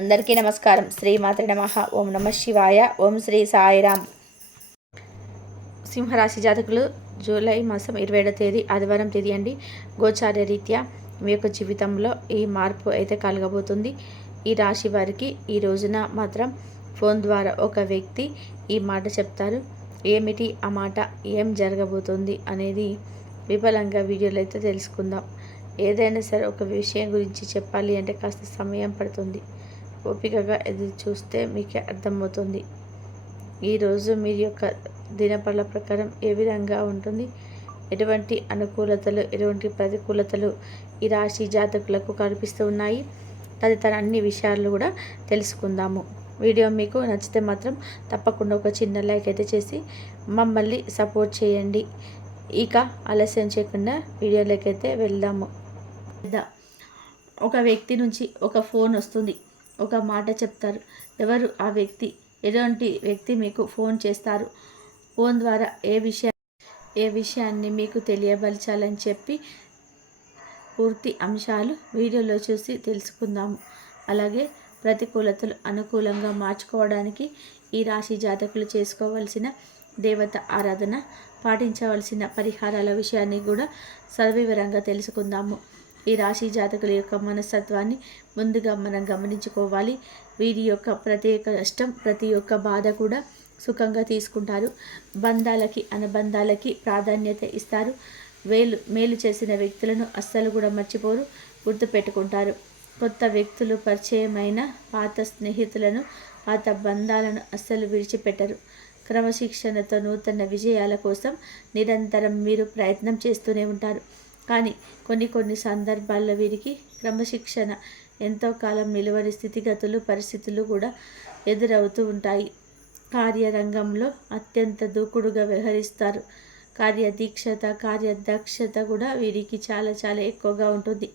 అందరికీ నమస్కారం. శ్రీ మాత్ర నమ. ఓం నమ శివాయ. ఓం శ్రీ సాయిరామ్. సింహరాశి జాతకులు జూలై మాసం ఇరవై ఏడవ తేదీ ఆదివారం తేదీ అండి. గోచార్య రీత్యా మీ యొక్క జీవితంలో ఈ మార్పు అయితే కలగబోతుంది. ఈ రాశి వారికి ఈ రోజున మాత్రం ఫోన్ ద్వారా ఒక వ్యక్తి ఈ మాట చెప్తారు. ఏమిటి ఆ మాట? ఏం జరగబోతుంది? అనేది విఫలంగా వీడియోలో అయితే తెలుసుకుందాం. ఏదైనా సరే ఒక విషయం గురించి చెప్పాలి అంటే కాస్త సమయం పడుతుంది. ఓపికగా ఎదురు చూస్తే మీకే అర్థమవుతుంది. ఈరోజు మీ యొక్క దినపల ప్రకారం ఏ విధంగా ఉంటుంది? ఎటువంటి అనుకూలతలు ఎటువంటి ప్రతికూలతలు ఈ రాశి జాతకులకు కనిపిస్తూ ఉన్నాయి? తదితర అన్ని విషయాలు కూడా తెలుసుకుందాము. వీడియో మీకు నచ్చితే మాత్రం తప్పకుండా ఒక చిన్న లైక్ అయితే చేసి మమ్మల్ని సపోర్ట్ చేయండి. ఇక ఆలస్యం చేయకుండా వీడియోలోకి అయితే వెళ్దాము. ఒక వ్యక్తి నుంచి ఒక ఫోన్ వస్తుంది. ఒక మాట చెప్తారు. ఎవరు? ఆ వ్యక్తి. ఎటువంటి వ్యక్తి మీకు ఫోన్ చేస్తారు? ఫోన్ ద్వారా ఏ విషయం ఏ విషయాన్ని మీకు తెలియబరచాలని చెప్పి పూర్తి అంశాలు వీడియోలో చూసి తెలుసుకుందాము. అలాగే ప్రతికూలతలు అనుకూలంగా మార్చుకోవడానికి ఈ రాశి జాతకులు చేసుకోవలసిన దేవత ఆరాధన పాటించవలసిన పరిహారాల విషయాన్ని కూడా సవివరంగా తెలుసుకుందాము. ఈ రాశి జాతకుల యొక్క మనస్తత్వాన్ని ముందుగా మనం గమనించుకోవాలి. వీరి యొక్క ప్రత్యేక కష్టం ప్రతి ఒక్క బాధ కూడా సుఖంగా తీసుకుంటారు. బంధాలకి అనుబంధాలకి ప్రాధాన్యత ఇస్తారు. వేలు మేలు చేసిన వ్యక్తులను అస్సలు కూడా మర్చిపోరు గుర్తుపెట్టుకుంటారు. కొత్త వ్యక్తులు పరిచయమైన పాత స్నేహితులను పాత బంధాలను అస్సలు విడిచిపెట్టరు. క్రమశిక్షణతో నూతన విజయాల కోసం నిరంతరం మీరు ప్రయత్నం చేస్తూనే ఉంటారు. కానీ కొన్ని కొన్ని సందర్భాల్లో వీరికి క్రమశిక్షణ ఎంతో కాలం నిలవని స్థితిగతులు పరిస్థితులు కూడా ఎదురవుతూ ఉంటాయి. కార్యరంగంలో అత్యంత దూకుడుగా వ్యవహరిస్తారు. కార్యదీక్షత కార్యదక్షత కూడా వీరికి చాలా చాలా ఎక్కువగా ఉంటుంది.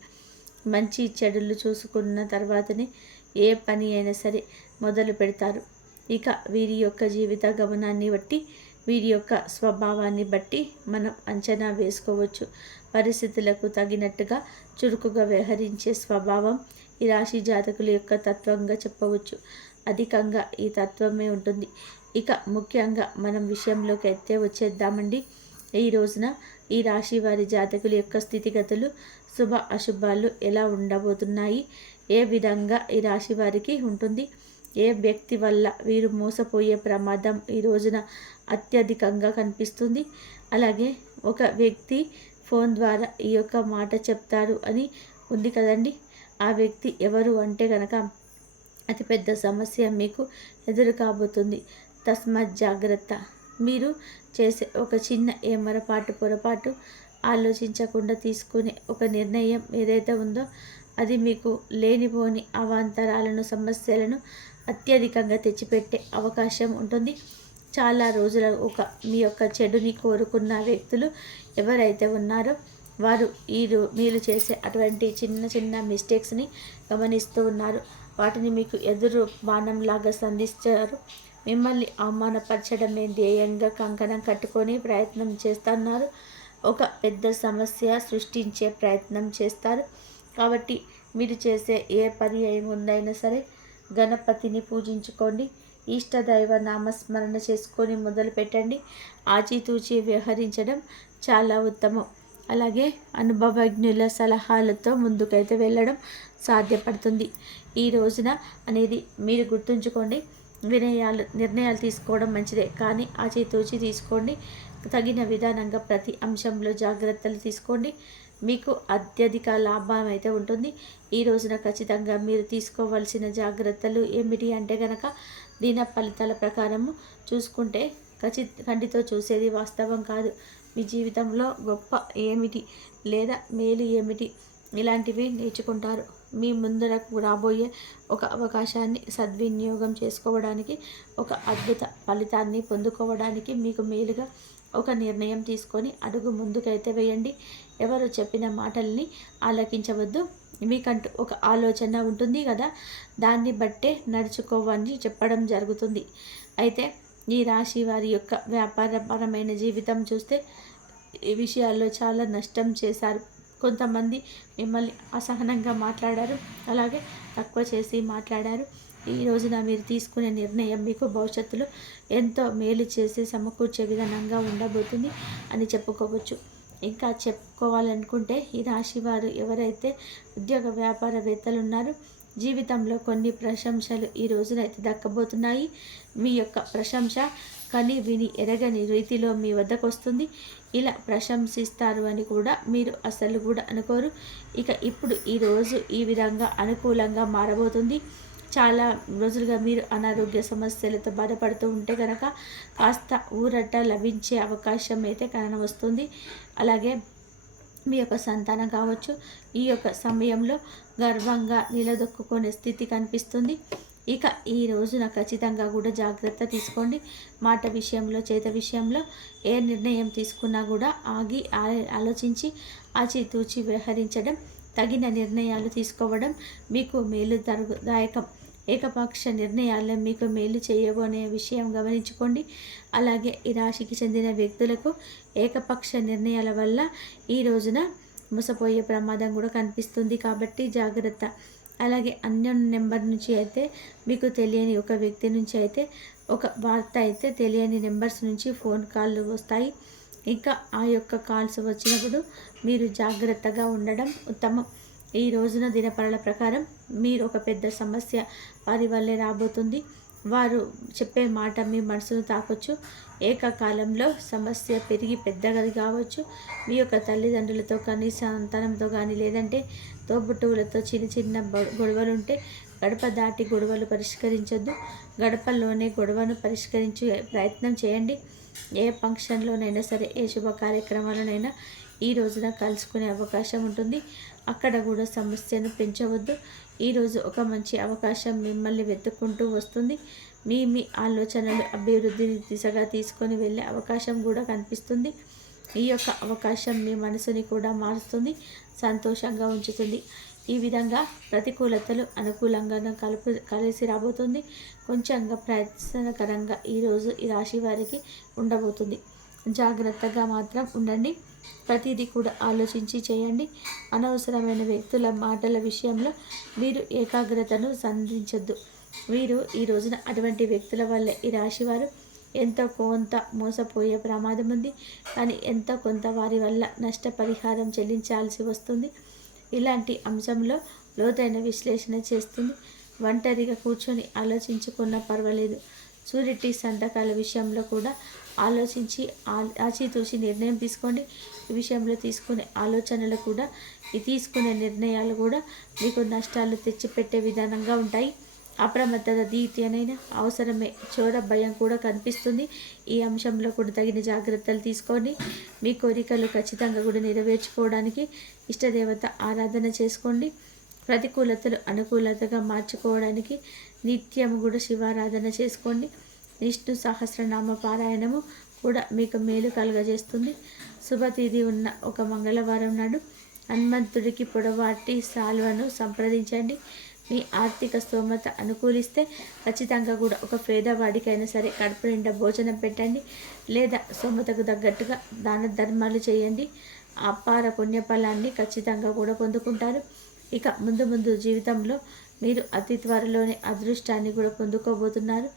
మంచి చెడులు చూసుకున్న తర్వాతనే ఏ పని అయినా సరే మొదలు పెడతారు. ఇక వీరి యొక్క జీవిత గమనాన్ని బట్టి వీరి యొక్క స్వభావాన్ని బట్టి మనం అంచనా వేసుకోవచ్చు. పరిస్థితులకు తగినట్టుగా చురుకుగా వ్యవహరించే స్వభావం ఈ రాశి జాతకుల యొక్క తత్వంగా చెప్పవచ్చు. అధికంగా ఈ తత్వమే ఉంటుంది. ఇక ముఖ్యంగా మనం విషయంలోకి అయితే వచ్చేద్దామండి. ఈ రోజున ఈ రాశి వారి జాతకుల యొక్క స్థితిగతులు శుభ అశుభాలు ఎలా ఉండబోతున్నాయి? ఏ విధంగా ఈ రాశి వారికి ఉంటుంది? ఏ వ్యక్తి వల్ల వీరు మోసపోయే ప్రమాదం ఈ రోజున అత్యధికంగా కనిపిస్తుంది? అలాగే ఒక వ్యక్తి ఫోన్ ద్వారా ఈ యొక్క మాట చెప్తారు అని ఉంది కదండి. ఆ వ్యక్తి ఎవరు అంటే కనుక అతిపెద్ద సమస్య మీకు ఎదురు కాబోతుంది. తస్మత్ జాగ్రత్త. మీరు చేసే ఒక చిన్న ఏమరపాటు పొరపాటు ఆలోచించకుండా తీసుకునే ఒక నిర్ణయం ఏదైతే ఉందో అది మీకు లేనిపోని అవాంతరాలను సమస్యలను అత్యధికంగా తెచ్చిపెట్టే అవకాశం ఉంటుంది. చాలా రోజుల ఒక మీ యొక్క చెడుని కోరుకున్న వ్యక్తులు ఎవరైతే ఉన్నారో వారు ఈరు మీరు చేసే అటువంటి చిన్న చిన్న మిస్టేక్స్ని గమనిస్తూ ఉన్నారు. వాటిని మీకు ఎదురు బాణంలాగా సంధిస్తారు. మిమ్మల్ని అవమానపరచడమే ధ్యేయంగా కంకణం కట్టుకొని ప్రయత్నం చేస్తున్నారు. ఒక పెద్ద సమస్య సృష్టించే ప్రయత్నం చేస్తారు. కాబట్టి మీరు చేసే ఏ పని ఏముందైనా సరే గణపతిని పూజించుకోండి. ఇష్టదైవ నామస్మరణ చేసుకొని మొదలు పెట్టండి. ఆచితూచి వ్యవహరించడం చాలా ఉత్తమం. అలాగే అనుభవజ్ఞుల సలహాలతో ముందుకైతే వెళ్ళడం సాధ్యపడుతుంది. ఈ రోజున అనేది మీరు గుర్తుంచుకోండి. వినయాలు నిర్ణయాలు తీసుకోవడం మంచిదే. కానీ ఆచితూచి తీసుకోండి. తగిన విధానంగా ప్రతి అంశంలో జాగ్రత్తలు తీసుకోండి. మీకు అత్యధిక లాభం అయితే ఉంటుంది. ఈ రోజున ఖచ్చితంగా మీరు తీసుకోవాల్సిన జాగ్రత్తలు ఏమిటి అంటే కనుక దీని ఫలితాల ప్రకారము చూసుకుంటే ఖచ్చిత కంటితో చూసేది వాస్తవం కాదు. మీ జీవితంలో గొప్ప ఏమిటి లేదా మేలు ఏమిటి ఇలాంటివి నేర్చుకుంటారు. మీ ముందర రాబోయే ఒక అవకాశాన్ని సద్వినియోగం చేసుకోవడానికి ఒక అద్భుత ఫలితాన్ని పొందుకోవడానికి మీకు మేలుగా ఒక నిర్ణయం తీసుకొని అడుగు ముందుకైతే వేయండి. ఎవరు చెప్పిన మాటల్ని ఆలకించవద్దు. మీకంటూ ఒక ఆలోచన ఉంటుంది కదా. దాన్ని బట్టే నడుచుకోవని చెప్పడం జరుగుతుంది. అయితే ఈ రాశి వారి యొక్క వ్యాపారపరమైన జీవితం చూస్తే ఈ విషయాల్లో చాలా నష్టం చేశారు. కొంతమంది మిమ్మల్ని అసహనంగా మాట్లాడారు. అలాగే తక్కువ చేసి మాట్లాడారు. ఈ రోజున మీరు తీసుకునే నిర్ణయం మీకు భవిష్యత్తులో ఎంతో మేలు చేసి సమకూర్చే విధానంగా ఉండబోతుంది అని చెప్పుకోవచ్చు. ఇంకా చెప్పుకోవాలనుకుంటే ఈ రాశి వారు ఎవరైతే ఉద్యోగ వ్యాపారవేత్తలు ఉన్నారో జీవితంలో కొన్ని ప్రశంసలు ఈ రోజునైతే దక్కబోతున్నాయి. మీ యొక్క ప్రశంస కని విని ఎరగని రీతిలో మీ వద్దకు వస్తుంది ఇలా ప్రశంసిస్తారు అని కూడా మీరు అసలు కూడా అనుకోరు. ఇక ఇప్పుడు ఈరోజు ఈ విధంగా అనుకూలంగా మారబోతుంది. చాలా రోజులుగా మీరు అనారోగ్య సమస్యలతో బాధపడుతూ ఉంటే కనుక కాస్త ఊరట లభించే అవకాశం అయితే వస్తుంది. అలాగే మీ యొక్క సంతానం కావచ్చు. ఈ యొక్క సమయంలో గర్వంగా నిలదొక్కునే స్థితి కనిపిస్తుంది. ఇక ఈ రోజున ఖచ్చితంగా కూడా జాగ్రత్త తీసుకోండి. మాట విషయంలో చేత విషయంలో ఏ నిర్ణయం తీసుకున్నా కూడా ఆగి ఆలోచించి ఆచితూచి వ్యవహరించడం తగిన నిర్ణయాలు తీసుకోవడం మీకు మేలు దాయకం. ఏకపక్ష నిర్ణయాల్లో మీకు మేలు చేయబోనే విషయం గమనించుకోండి. అలాగే ఈ రాశికి చెందిన వ్యక్తులకు ఏకపక్ష నిర్ణయాల వల్ల ఈ రోజున మోసపోయే ప్రమాదం కూడా కనిపిస్తుంది కాబట్టి జాగ్రత్త. అలాగే అన్యోన్ నెంబర్ నుంచి అయితే మీకు తెలియని ఒక వ్యక్తి నుంచి అయితే ఒక వార్త అయితే తెలియని నెంబర్స్ నుంచి ఫోన్ కాళ్ళు వస్తాయి. ఇంకా ఆ యొక్క కాల్స్ వచ్చినప్పుడు మీరు జాగ్రత్తగా ఉండడం ఉత్తమం. ఈ రోజున దినపరల ప్రకారం మీరు ఒక పెద్ద సమస్య వారి వల్లే రాబోతుంది. వారు చెప్పే మాట మీ మనసును తాకొచ్చు. ఏకకాలంలో సమస్య పెరిగి పెద్దగది కావచ్చు. మీ యొక్క తల్లిదండ్రులతో కానీ సంతానంతో కానీ లేదంటే తోబుట్టువులతో చిన్న చిన్న గొడవలు ఉంటే గడప దాటి గొడవలు పరిష్కరించొద్దు. గడపలోనే గొడవను పరిష్కరించే ప్రయత్నం చేయండి. ఏ ఫంక్షన్లోనైనా సరే ఏ శుభ కార్యక్రమాలనైనా ఈ రోజున కలుసుకునే అవకాశం ఉంటుంది. అక్కడ కూడా సమస్యను పెంచవద్దు. ఈరోజు ఒక మంచి అవకాశం మిమ్మల్ని వెతుక్కుంటూ వస్తుంది. మీ మీ ఆలోచనలు అభివృద్ధిని దిశగా తీసుకొని వెళ్ళే అవకాశం కూడా కనిపిస్తుంది. ఈ యొక్క అవకాశం మీ మనసుని కూడా మారుస్తుంది సంతోషంగా ఉంచుతుంది. ఈ విధంగా ప్రతికూలతలు అనుకూలంగా కలుపు కలిసి రాబోతుంది. కొంచెంగా ప్రయత్నకరంగా ఈరోజు ఈ రాశి వారికి ఉండబోతుంది. జాగ్రత్తగా మాత్రం ఉండండి. ప్రతిదీ కూడా ఆలోచించి చేయండి. అనవసరమైన వ్యక్తుల మాటల విషయంలో మీరు ఏకాగ్రతను సంధించొద్దు. వీరు ఈ రోజున అటువంటి వ్యక్తుల వల్లే ఈ రాశివారు. ఎంతో కొంత మోసపోయే ప్రమాదం ఉంది. కానీ ఎంతో కొంత వారి వల్ల నష్టపరిహారం చెల్లించాల్సి వస్తుంది. ఇలాంటి అంశంలో లోతైన విశ్లేషణ చేస్తుంది. ఒంటరిగా కూర్చొని ఆలోచించుకున్నా పర్వాలేదు. సూరిటీ సంతకాల విషయంలో కూడా ఆలోచించి ఆచితూచి నిర్ణయం తీసుకోండి. ఈ విషయంలో తీసుకునే ఆలోచనలు కూడా ఈ తీసుకునే నిర్ణయాలు కూడా మీకు నష్టాలు తెచ్చిపెట్టే విధానంగా ఉంటాయి. అప్రమత్తత దీత్యనైనా అవసరమే. చోర భయం కూడా కనిపిస్తుంది. ఈ అంశంలో కూడా తగిన జాగ్రత్తలు తీసుకోండి. మీ కోరికలు ఖచ్చితంగా కూడా నెరవేర్చుకోవడానికి ఇష్టదేవత ఆరాధన చేసుకోండి. ప్రతికూలతలు అనుకూలతగా మార్చుకోవడానికి నిత్యం కూడా శివారాధన చేసుకోండి. విష్ణు సహస్రనామ పారాయణము కూడా మీకు మేలు కలుగజేస్తుంది. శుభతిథి ఉన్న ఒక మంగళవారం నాడు హనుమంతుడికి పొడవాటి సాల్వను సంప్రదించండి. మీ ఆర్థిక స్తోమత అనుకూలిస్తే ఖచ్చితంగా కూడా ఒక పేదవాడికైనా సరే కడుపు నిండా భోజనం పెట్టండి. లేదా స్తోమతకు తగ్గట్టుగా దాన ధర్మాలు చేయండి. అపార పుణ్యఫలాన్ని ఖచ్చితంగా కూడా పొందుకుంటారు. ఇక ముందు ముందు జీవితంలో మీరు అతి త్వరలోనే అదృష్టాన్ని కూడా పొందుకోబోతున్నారు.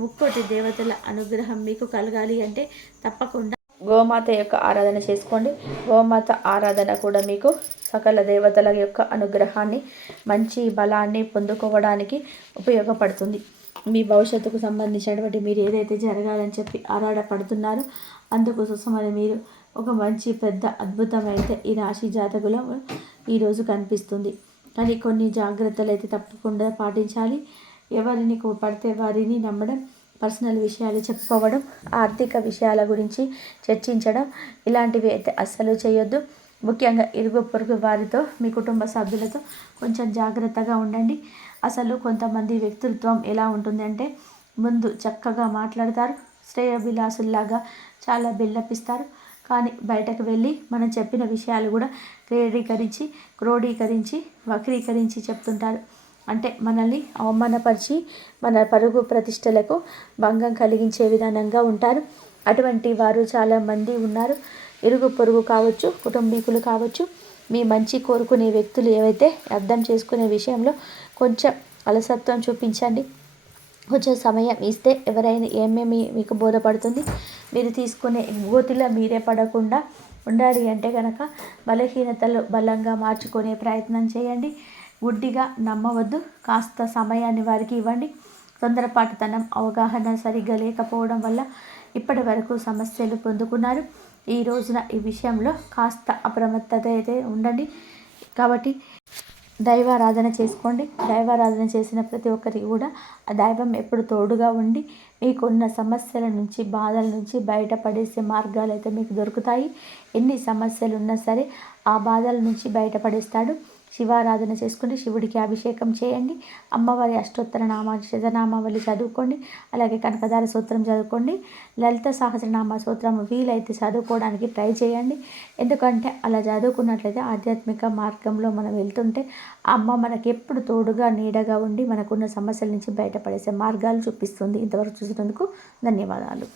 ముక్కోటి దేవతల అనుగ్రహం మీకు కలగాలి అంటే తప్పకుండా. గోమాత యొక్క ఆరాధన చేసుకోండి. గోమాత ఆరాధన కూడా మీకు సకల దేవతల యొక్క అనుగ్రహాన్ని మంచి బలాన్ని పొందుకోవడానికి ఉపయోగపడుతుంది. మీ భవిష్యత్తుకు సంబంధించినటువంటి మీరు ఏదైతే జరగాలని చెప్పి ఆరాటపడుతున్నారో అందుకు సుసమని మీరు ఒక మంచి పెద్ద అద్భుతమైతే ఈ రాశి జాతకులు ఈరోజు కనిపిస్తుంది. కానీ కొన్ని జాగ్రత్తలు అయితే తప్పకుండా పాటించాలి. ఎవరిని పడితే వారిని నమ్మడం పర్సనల్ విషయాలు చెప్పుకోవడం ఆర్థిక విషయాల గురించి చర్చించడం ఇలాంటివి అయితే అస్సలు చేయొద్దు. ముఖ్యంగా ఇరుగు పొరుగు వారితో మీ కుటుంబ సభ్యులతో కొంచెం జాగ్రత్తగా ఉండండి. అసలు కొంతమంది వ్యక్తిత్వం ఎలా ఉంటుందంటే ముందు చక్కగా మాట్లాడతారు శ్రేయభిలాసుల్లాగా చాలా బిల్లపిస్తారు. కానీ బయటకు వెళ్ళి మనం చెప్పిన విషయాలు కూడా క్రోడీకరించి క్రోడీకరించి వక్రీకరించి చెప్తుంటారు. అంటే మనల్ని అవమానపరిచి మన పరుగు ప్రతిష్టలకు భంగం కలిగించే విధానంగా ఉంటారు. అటువంటి వారు చాలామంది ఉన్నారు. ఇరుగు పొరుగు కావచ్చు కుటుంబీకులు కావచ్చు. మీ మంచి కోరుకునే వ్యక్తులు ఏవైతే అర్థం చేసుకునే విషయంలో కొంచెం అలసత్వం చూపించండి. కొంచెం సమయం ఇస్తే ఎవరైనా ఏమేమి మీకు బోధపడుతుంది మీరు తీసుకునే గోతిలో మీరే పడకుండా ఉండాలి అంటే కనుక బలహీనతలు బలంగా మార్చుకునే ప్రయత్నం చేయండి. గుడ్డిగా నమ్మవద్దు. కాస్త సమయాన్ని వారికి ఇవ్వండి. తొందరపాటుతనం అవగాహన సరిగ్గా లేకపోవడం వల్ల ఇప్పటి వరకు సమస్యలు పొందుకున్నారు. ఈ రోజున ఈ విషయంలో కాస్త అప్రమత్తత అయితే ఉండండి. కాబట్టి దైవారాధన చేసుకోండి. దైవారాధన చేసిన ప్రతి ఒక్కరికి కూడా ఆ దైవం ఎప్పుడు తోడుగా ఉండి మీకున్న సమస్యల నుంచి బాధల నుంచి బయటపడేసే మార్గాలు అయితే మీకు దొరుకుతాయి. ఎన్ని సమస్యలు ఉన్నా సరే ఆ బాధల నుంచి బయటపడేస్తాడు. శివారాధన చేసుకుని శివుడికి అభిషేకం చేయండి. అమ్మవారి అష్టోత్తర నామ శతనామావళి చదువుకోండి. అలాగే కనకదార సూత్రం చదువుకోండి. లలిత సహస్రనామ సూత్రం వీలైతే చదువుకోవడానికి ట్రై చేయండి. ఎందుకంటే అలా చదువుకున్నట్లయితే ఆధ్యాత్మిక మార్గంలో మనం వెళ్తుంటే అమ్మ మనకి ఎప్పుడు తోడుగా నీడగా ఉండి మనకున్న సమస్యల నుంచి బయటపడేసే మార్గాలు చూపిస్తుంది. ఇంతవరకు చూసినందుకు ధన్యవాదాలు.